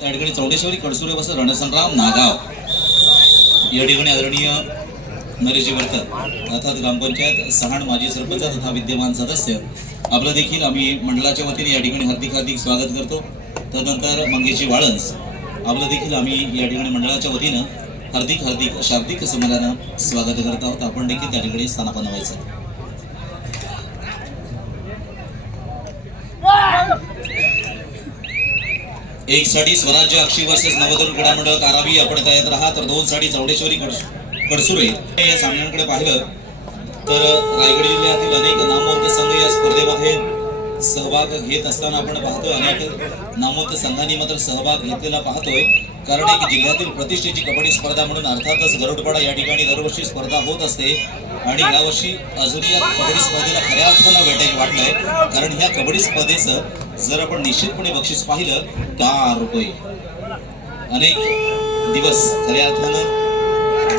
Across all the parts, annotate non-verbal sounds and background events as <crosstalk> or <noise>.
त्या ठिकाणी चौडेश्वरी कडसुरे बस रणसनराम नागाव. या ठिकाणी आदरणीय नरेशजी वर्तक अर्थात ग्रामपंचायत सहाण माजी सरपंच तथा विद्यमान सदस्य आपलं देखील आम्ही मंडळाच्या वतीने या ठिकाणी हार्दिक हार्दिक स्वागत करतो. तदनंतर मंगेशजी वाळंस आपलं देखील आम्ही या ठिकाणी मंडळाच्या वतीनं हार्दिक हार्दिक शाब्दिक समाधानं स्वागत करत आहोत. आपण देखील त्या ठिकाणी स्थानापन्न व्हायचं. एक साठी स्वराज्य अक्षी वर्सेस नवतरुण क्रीडा मंडळ कारावी आपण तयार राहा तर दोन साठी चौडेश्वरी कडसुरे या सामन्यांकडे पाहिलं. तर रायगड जिल्ह्यातील अनेक नामवंत संघ या स्पर्धेमध्ये सहभाग घेत असताना आपण पाहतोय अनेक नामवंत संघांनी मात्र सहभाग घेतलेला पाहतोय. कारण एक जिल्ह्यातील प्रतिष्ठेची कबड्डी स्पर्धा म्हणून अर्थातच गरुडपाडा या ठिकाणी दरवर्षी स्पर्धा होत असते. आणि यावर्षी अजून या कबड्डी स्पर्धेला खऱ्या अर्थानं भेटायला वाटलंय कारण ह्या कबड्डी स्पर्धेचं जर आपण निश्चितपणे बक्षीस पाहिलं दहा रुपये अनेक दिवस खऱ्या अर्थानं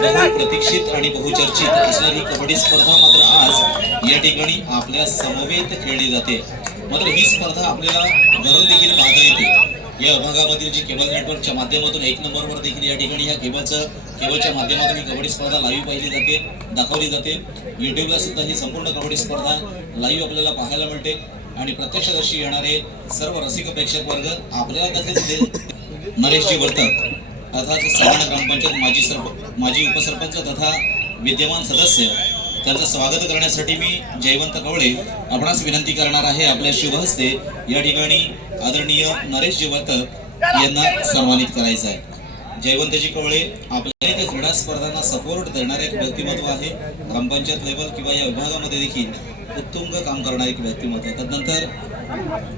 बहु प्रतीक्षित आणि बहुचर्चित असणारी कबड्डी स्पर्धा मात्र आज या ठिकाणी आपल्या समवेत खेळली जाते. मात्र ही स्पर्धा आपल्याला घरून देखील पाहता येते. या विभागामधील जी केबल नेटवर्कच्या माध्यमातून एक नंबरवर देखील या ठिकाणी ह्या केबलचं केबलच्या माध्यमातून ही कबड्डी स्पर्धा लाईव्ह पाहिली जाते दाखवली जाते. युट्यूबला सुद्धा ही संपूर्ण कबड्डी स्पर्धा लाईव्ह आपल्याला पाहायला मिळते. आणि प्रत्यक्षदर्शी येणारे सर्व रसिक प्रेक्षक वर्ग आपल्याला देखील नरेशजी वर्तक अर्थात सहाणा ग्रामपंचायत माजी सरप माजी उपसरपंच तथा विद्यमान सदस्य त्यांचं स्वागत करण्यासाठी मी जयवंत कवळे आपणास विनंती करणार आहे आपल्या शुभ हस्ते या ठिकाणी आदरणीय नरेशजी वर्तक यांना सन्मानित करायचं आहे. जयवंतजी कवळे आपल्या इथे क्रीडा स्पर्धांना सपोर्ट देणारे एक व्यक्तिमत्व आहे. ग्रामपंचायत लेवल किंवा या विभागामध्ये देखील उत्तुंग काम करणारे एक व्यक्तिमत्व त्यानंतर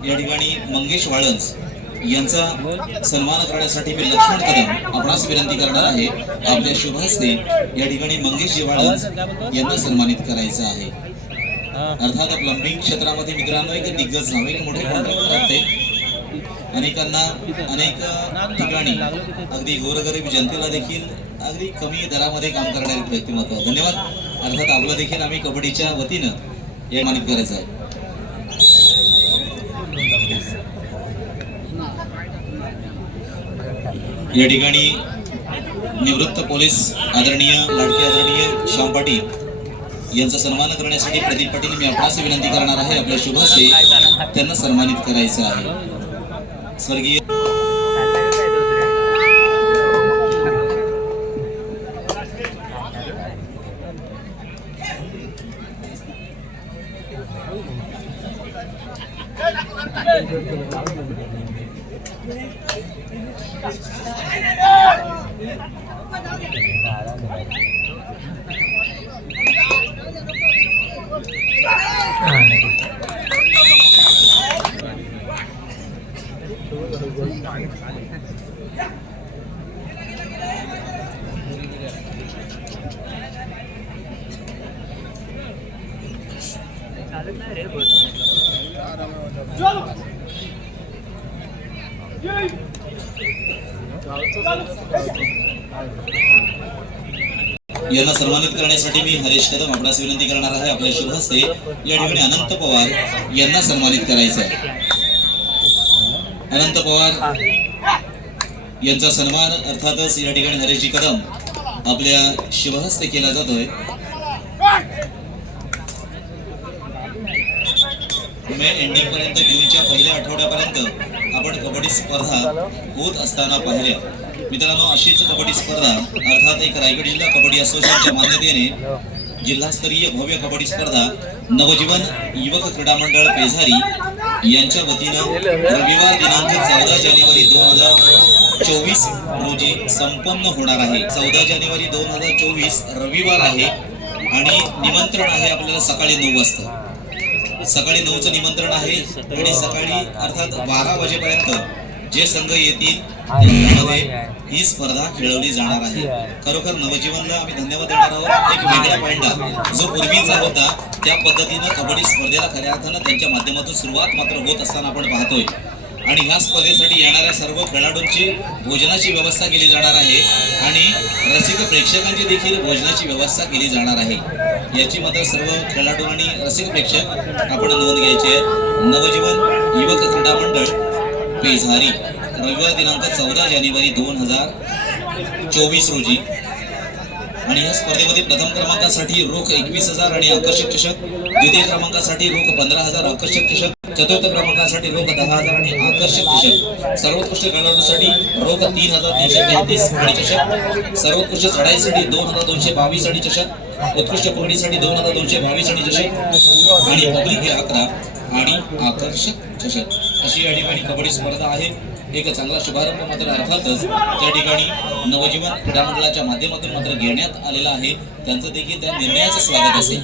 या ठिकाणी मंगेश वाळंस यांचा सन्मान करण्यासाठी मी लक्ष्मण कदम आपणास विनंती करणार आहे. आपल्या शुभ हस्ते या ठिकाणी मंगेश वाळंस यांना सन्मानित करायचं आहे. अर्थात प्लंबिंग क्षेत्रामध्ये मित्रांनो एक दिग्गज नाव एक मोठे कॉन्ट्रॅक्टर अनेकांना अनेक ठिकाणी अगदी गोरगरीब जनतेला देखील अगदी कमी दरामध्ये काम करणारे एक व्यक्तिमत्व धन्यवाद. अर्थात आपलं देखील आम्ही कबड्डीच्या वतीनं या मानित आहे. या ठिकाणी निवृत्त पोलीस आदरणीय लाडके आदरणीय श्याम पाटील यांचा सन्मान करण्यासाठी प्रदीप पाटील मी आपणास विनंती करणार आहे आपल्या शुभ त्यांना सन्मानित करायचं आहे. स्वर्गीय 来 <laughs> 来 यांना सन्मानित करण्यासाठी मी हरेश कदम आपणास विनंती करणार आहे. आपल्या शुभ हस्ते या ठिकाणी अनंत पवार यांना सन्मानित करायचं आहे. अनंत पवार यांचा सन्मान अर्थातच या ठिकाणी हरेशजी कदम आपल्या शिवहस्ते केला जातोय. मे एंडिंग पर्यंत जूनच्या पहिल्या आठवड्यापर्यंत आपण कबड्डी स्पर्धा होत असताना पाहिल्या. मित्रांनो अशीच कबड्डी स्पर्धा अर्थात एक रायगड जिल्हा कबड्डी असोसिएशनच्या मान्यतेने जिल्हास्तरीय भव्य कबड्डी स्पर्धा नवजीवन युवक क्रीडा मंडळ पेझारी यांच्या वतीनं रविवार दिनांक चौदा जानेवारी दोन हजार चोवीस रोजी संपन्न होणार आहे. चौदा जानेवारी दोन हजार चोवीस रविवार आहे आणि निमंत्रण आहे आपल्याला सकाळी नऊ वाजता. सकाळी नऊचं निमंत्रण आहे आणि सकाळी अर्थात बारा वाजेपर्यंत जे संघ येतील त्यांच्यामध्ये ही स्पर्धा खेळवली जाणार आहे. खरोखर नवजीवनला आम्ही धन्यवाद देणार आहोत. एक वेगळा पॉइंटा जो पूर्वीचा होता त्या पद्धतीनं कबड्डी स्पर्धेला खऱ्या अर्थानं त्यांच्या माध्यमातून सुरुवात मात्र होत असताना आपण पाहतोय. आणि ह्या स्पर्धेसाठी येणाऱ्या सर्व खेळाडूंची भोजनाची व्यवस्था केली जाणार आहे आणि रसिक प्रेक्षकांची देखील भोजनाची व्यवस्था केली जाणार आहे. याची मात्र सर्व खेळाडू आणि रसिक प्रेक्षक आपण नोंद घ्यायची आहे. नवजीवन युवक क्रीडा मंडळ पेझारी रविवार दिनांक चौदा जानेवारी दोन हजार चोवीस रोजी. आणि या स्पर्धेमध्ये प्रथम क्रमांकासाठी रोख एकवीस हजार आणि आकर्षक चषक द्वितीय क्रमांकासाठी रोख पंधरा हजार आकर्षक चषक चतुर्थ क्रमांकासाठी रोख दहा हजार आणि आकर्षक चषक. सर्वोत्कृष्ट खेळाडूसाठी रोख तीन हजार तीनशे तेहतीस आणि चषक. सर्वोत्कृष्ट चढाईसाठी दोन हजार दोनशे बावीस आणि चषक. उत्कृष्ट पोहणीसाठी दोन हजार दोनशे बावीस आणि चषक. आणि पब्लिक हे अकरा आणि आकर्षक चषक. अशी या ठिकाणी कबड्डी स्पर्धा आहे. एक चांगला शुभारंभ मात्र अर्थातच त्या ठिकाणी नवजीवन क्रीडा मंडळाच्या माध्यमातून मात्र घेण्यात आलेला आहे. त्यांचं देखील त्या निर्णयाचं स्वागत असेल.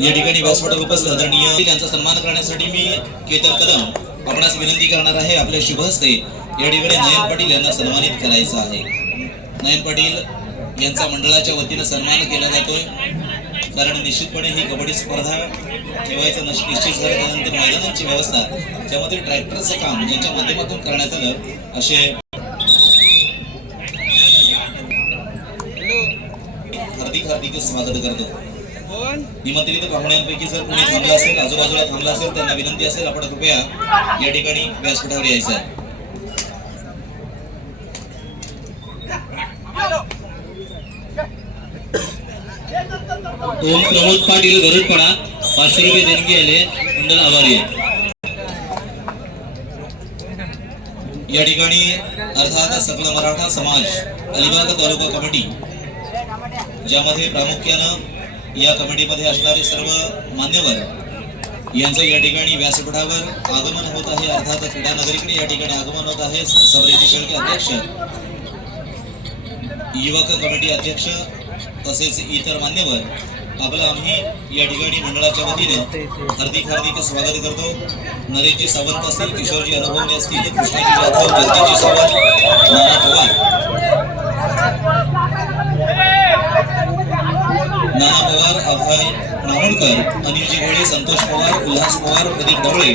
या ठिकाणी व्यासपीठावर उपस्थित आदरणीय यांचा सन्मान करण्यासाठी मी केतन कदम आपणास विनंती करणार आहे आपल्या शुभ हस्ते या ठिकाणी नयन पाटील यांना सन्मानित करायचं आहे. नयन पाटील यांचा मंडळाच्या वतीनं सन्मान केला जातोय. कारण निश्चितपणे ही कबड्डी स्पर्धा ठेवायचं निश्चित झालं त्यानंतर मैदानांची व्यवस्था ज्यामध्ये ट्रॅक्टरचं काम ज्यांच्या माध्यमातून करण्यात आलं असे हार्दिक हार्दिक स्वागत करतो. निमंत्रित पाहुण्यांपैकी जर कोणी थांबला असेल आजूबाजूला थांबला असेल त्यांना विनंती असेल आपण कृपया या ठिकाणी व्यासपीठावर यायचं आहे. ओम प्रमोद पाटील गरुडपणा पाचशे रुपये देणगी आले मंडळ आभारी आहे. या ठिकाणी अर्थात सकल मराठा समाज अलिबाग तालुका कमिटी ज्यामध्ये प्रामुख्यानं या कमिटीमध्ये असणारे सर्व मान्यवर यांचं या ठिकाणी व्यासपीठावर आगमन होत आहे. अर्थात क्रीडा नगरीकडे या ठिकाणी आगमन होत आहे. सबरेजी शेळके अध्यक्ष युवक कमिटी अध्यक्ष तसेच इतर मान्यवर आपलं आम्ही या ठिकाणी मंडळाच्या वतीने हार्दिक हार्दिक स्वागत करतो. नरेशजी सावंत असतील किशोरजी अनुभवले असतील कृष्णाजी जाधव जगदीशजी सावंत नाना पवार. नाना पवार अभय नामुणकर अनिलजी गोळे संतोष पवार उल्हास पवार प्रदीप ढवळे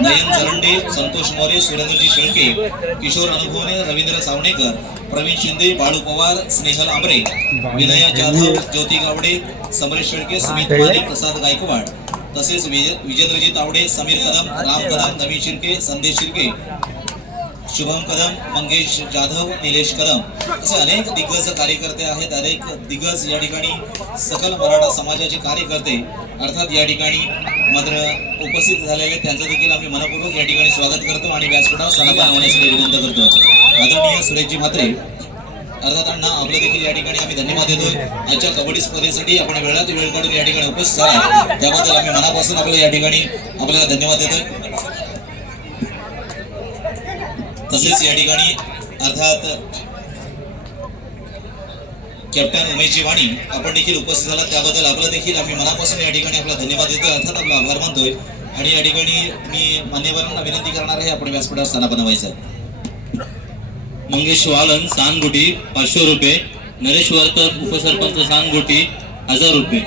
नयन चरंडे संतोष मोरे सुरेंद्रजी शेळके किशोर अनुभवने रवींद्र सावणेकर प्रवीण शिंदे बाळू पवार स्नेहल आंबरे विनया जाधव ज्योती गावडे समरेश शेळके सुमित माने प्रसाद गायकवाड तसेच विजय- विजेंद्रजी तावडे समीर कदम राम कदम नवीन शिर्के संदेश शिर्के शुभम कदम मंगेश जाधव निलेश कदम. असे अनेक दिग्गज कार्यकर्ते आहेत. अनेक दिग्गज या ठिकाणी सकल मराठा समाजाचे कार्यकर्ते अर्थात या ठिकाणी मात्र उपस्थित झालेले त्यांचं देखील आम्ही मनपूर्वक या ठिकाणी स्वागत करतो आणि व्यासपीठावर सन्मान होण्यासाठी विनंती करतो. आदरणीय सुरेशजी म्हात्रे अर्थात अण्णा आपलं देखील या ठिकाणी आम्ही धन्यवाद देतोय. आजच्या कबड्डी स्पर्धेसाठी आपण वेळात वेळ काढून या ठिकाणी उपस्थित झाला त्याबद्दल आम्ही मनापासून आपल्याला या ठिकाणी आपल्याला धन्यवाद देतोय. तसेच या ठिकाणी अर्थात कॅप्टन उमेशजी वाणी आपण देखील उपस्थित झाला त्याबद्दल आपलं देखील आम्ही मनापासून या ठिकाणी आपला धन्यवाद देतोय. अर्थात आपला आभार मानतोय. आणि या ठिकाणी मी मान्यवरांना विनंती करणार आहे आपण व्यासपीठावर स्थाना बनवायचं मंगेश वालन सानगुटी पाचशे रुपये. नरेश वालकर उपसरपंच सांगुटी हजार रुपये.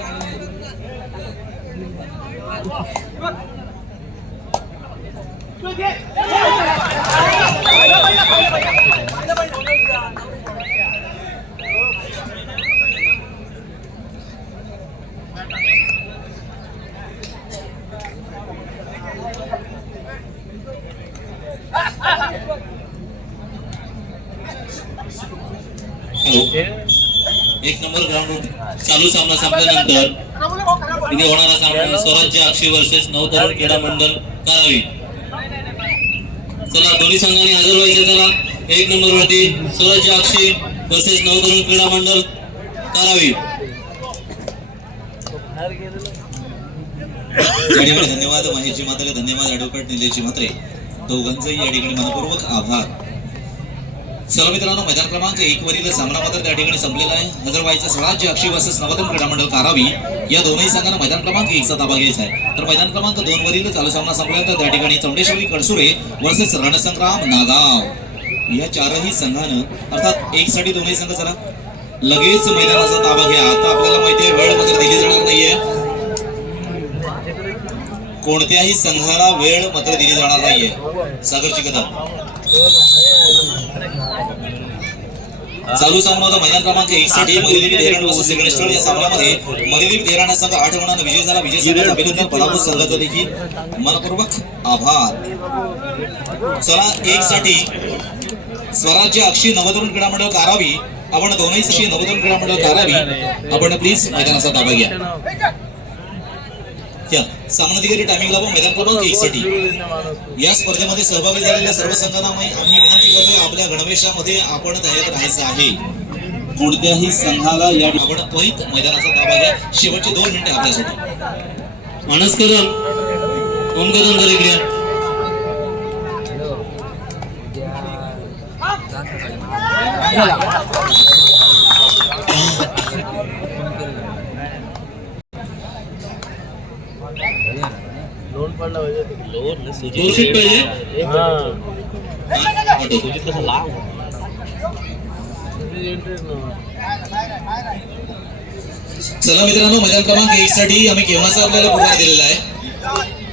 एक नंबर ग्राउंड चालू सामना संपल्यानंतर. इथे होणारा सामना स्वराज्य अक्षय वर्सेस नवतरुण क्रीडा मंडळ करावी. चला दोन्ही संघाने हजर व्हायचे त्याला. एक नंबर वरती स्वराज्य अक्षय वर्सेस नवतरुण क्रीडा मंडळ करावी या ठिकाणी धन्यवाद महेशजी मात्र धन्यवाद ऍडव्होकेट निलेशजी मात्रे दोघांचंही या ठिकाणी मनपूर्वक आभार. चला मित्रांनो मैदान क्रमांक एक वरील सामना मात्र त्या ठिकाणी संपलेला आहे. हजर व्हायचं स्वराज्य अक्षय वर्सेस नवतन क्रीडा मंडळ कारावी या दोनही संघांना मैदान क्रमांक एकचा ताबा घ्यायचा आहे. तर मैदान क्रमांक दोन वरील चालू सामना संपल्यानंतर त्या ठिकाणी चौंडेश्वरी कडसुरे वर्सेस रणसंग्राम नागाव या चारही संघानं अर्थात एक साठी दोन्ही संघ चला लगेच मैदानाचा ताबा घ्या. आता आपल्याला माहिती आहे वेळ मात्र दिली जाणार नाहीये. कोणत्याही संघाला वेळ मात्र दिली जाणार नाहीये. सागरची कदम. चालू सामना मैदान क्रमांक एक. साठी मरिदीप देराण वर्सेस सेकंड या सामन्यामध्ये मरिदीप देराणा संघ आठ गुणांना विजय झाला. विजय संघाचं अभिनंदन पराभूत संघाचा देखील मनपूर्वक आभार. चला एक साठी स्वराज्य अक्षी नवतरुण क्रीडा मंडळ कारावी. आपण दोनही साठी नवतरुण क्रीडा मंडळ कारावी. आपण प्लीज मैदानाचा ताबा घ्या. सामनाधिकारी टायमिंग लावा मैदान क्रमांक एक साठी या स्पर्धेमध्ये सहभागी झालेल्या सर्व संघांना आम्ही आम्ही विनंती करतोय आपल्या गणवेशामध्ये आपण तयार राहायचं आहे. कोणत्याही संघाला या आपण त्वरित मैदानाचा ताबा घ्या. शेवटचे दोन मिनिटे आपल्यासाठी. मानस कदम ओम कदम जरा इकडे या. दोन शीट पाहिजे पाठवतो. चला मित्रांनो मैदान क्रमांक एक साठी आम्ही केव्हाचा आपल्याला पुकार दिलेला आहे?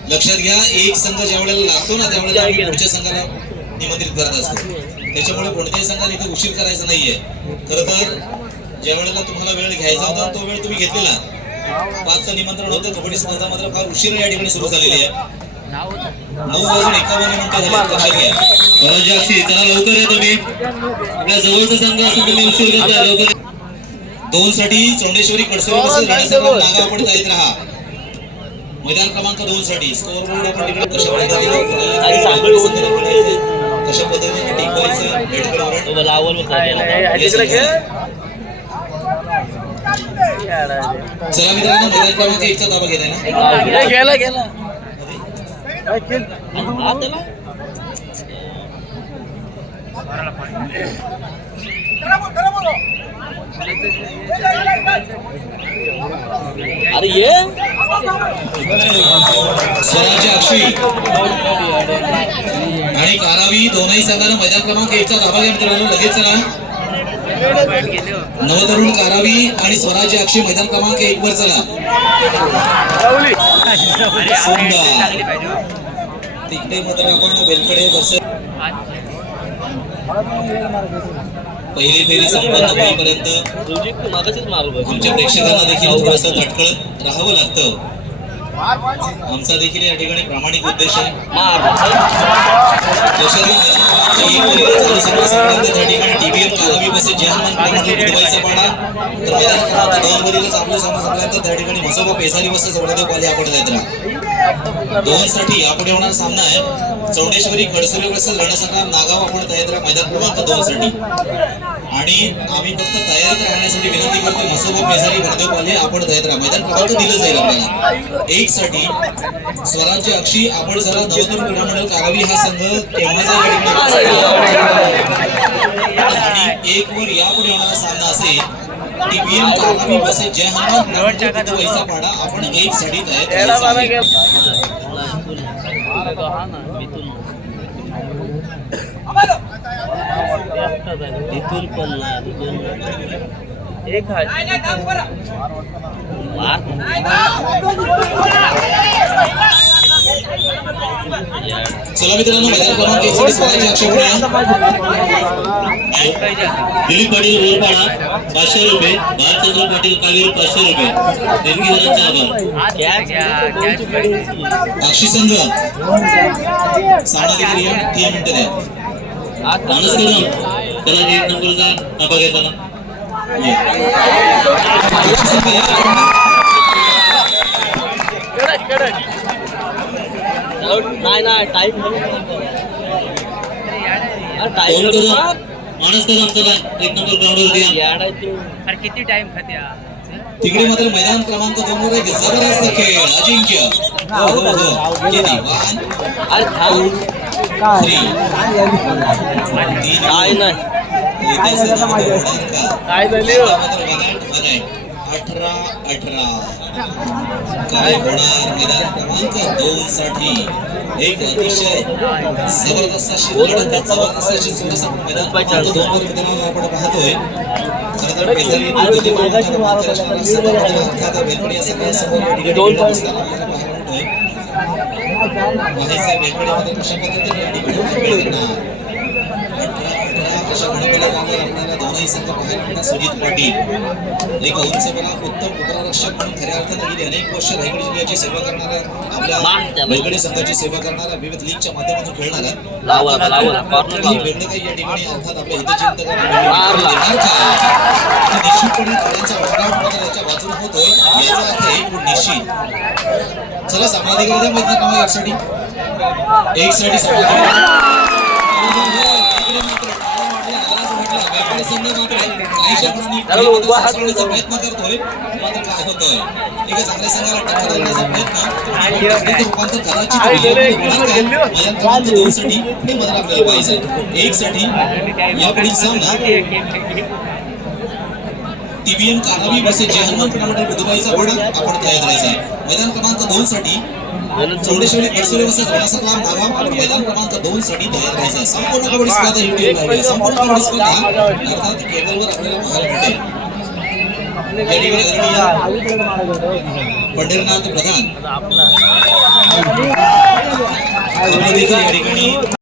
लक्षात घ्या एक संघ ज्या वेळेला लागतो ना त्यावेळेला आम्ही पुढच्या संघाला निमंत्रित करत असतो. त्याच्यामुळे कोणत्याही संघाने इथे उशीर करायचा नाहीये. खर तर ज्या वेळेला तुम्हाला वेळ घ्यायचा होता तो वेळ तुम्ही घेतलेला. पाचचं निमंत्रण होतं कबड्डी स्पर्धा मात्र फार उशीर या ठिकाणी सुरू झालेली आहे. नऊ वाजून एकावन्न मिनिटं झाली चला लवकर या तुम्ही आपल्या जवळचा संघ असून तुम्ही उशीर लवकर. दोन साठी चौंडेश्वरी कडसोरी आपण जाईत राहा मैदान क्रमांक दोन साठी स्कोर बोर्ड आपण तिकडे कशा पद्धतीने कशा पद्धतीने टिकवायचं हेडकर चला मित्रांनो मैदान क्रमांक एकचा ताबा घेत आहे ना गेला गेला. अरे ये? स्वराज्य अक्षी. आणि कारावी दोनही संघानं मैदान क्रमांक एकचा ताबा घ्या मित्रांनो लगेच चला. नवतरुण कारावी आणि स्वराज्य अक्षी मैदान क्रमांक एक वर चला सुंदर. तिकडे मात्र आपण बेलकडे बस पहिली फेरी संपन्न होईपर्यंत आमच्या प्रेक्षकांना देखील थोडंसं झटकळत राहावं लागतं. आमचा देखील या ठिकाणी प्रामाणिक उद्देश आहे. त्या ठिकाणी म्हसोबा पेसारी बसेस वडदेव पाली आपण जायत दोन साठी सामना आहे चौंडेश्वरी कडसुरी बस रणसंग्राम नागाव आपण तयार मैदान क्रमांक दोन साठी आणि आम्ही फक्त तयार राहण्यासाठी विनंती करतो म्हसोबा पेसारी वडदेव पाले आपण तयार मैदान क्रमांक दिलं जाईल आपल्याला एक साठी स्वराज्य अक्षी आपण जरा नवतरुण क्रीडा मंडळ कारावी हा संघ केव्हाचा आणि एक वर यापुढे होणारा सामना असेल बसेस जय हनुमान पाडा आपण एक साठी. इथून पण एक चला मित्रांनो मैदान क्रमांक एक साठी स्वराज्य दिलीप पाटील रोलपाडा पाचशे रुपये. भालचंद्र पाटील कावेरी पाचशे रुपये. देणगीदारांचा आभार. अक्षी संघ सामनाधिकारी या तीन मिनिटं द्या. माणूस कदम त्याला एक नंबरचा नफा घेताना अक्षी संघ या. नाही नाही टाईम कोण कदम माणूस कदम चला एक नंबर ग्राउंडवर द्या अरे किती टाइम खात्या? तिकडे मात्र मैदान क्रमांक दोन वर एक जबरदस्त खेळ. अजिंक्य हो हो हो. किती? वन अरे थांब. थ्री तीन काय नाही? काय झाली? अठरा अठरा. काय होणार? मैदान क्रमांक दोन साठी एक अतिशय जबरदस्त अशी लढत जबरदस्त अशी चुरस आपण पाहतोय. कशा पद्धतीने दोनही संघ सुजित पाटील. एक बरा उत्तम उपरारक्षक म्हणून खऱ्या अर्थाने गेली अनेक वर्ष रायगड जिल्ह्याची सेवा करणारा आपल्या. वेगळे संघाची सेवा करणारा विविध लीगच्या माध्यमातून खेळणारा. वेगळे काही या ठिकाणी अर्थात आपल्या हितचिंतकांना निश्चितपणे खेळांचा वाटाव मात्र त्याच्या बाजूने होतोय याचा अर्थ एक गुण निश्चित चला सामाजिक का यासाठी एक साठी सामाजिक प्रयत्न करतोय मात्र काय होतोय एका चांगल्या संघाला टक्कर देण्याचा प्रयत्न त्याचं रूपांतर कदाचित होईल. होणार काय? या क्रमांक दोन साठी हे मात्र आपल्याला पाहिजे एक साठी यापुढील सामना टीबीएम कारावी वर्सेस जे हनुमान टुर्नामेंट बुधवारीचा घोडा आपण तयार करायचा आहे मैदान क्रमांक दोन साठी चौडेश्वरी कडसोले मैदान क्रमांक दोन साठी तयार राहायचं. आहे संपूर्ण कबड्डी स्पर्धा टीम आहे. संपूर्ण कबड्डी स्पर्धा अर्थात केबलवर आपल्याला पाहायला मिळते या ठिकाणी आदरणीय पंढरीनाथ प्रधान. आपलं. देखील या ठिकाणी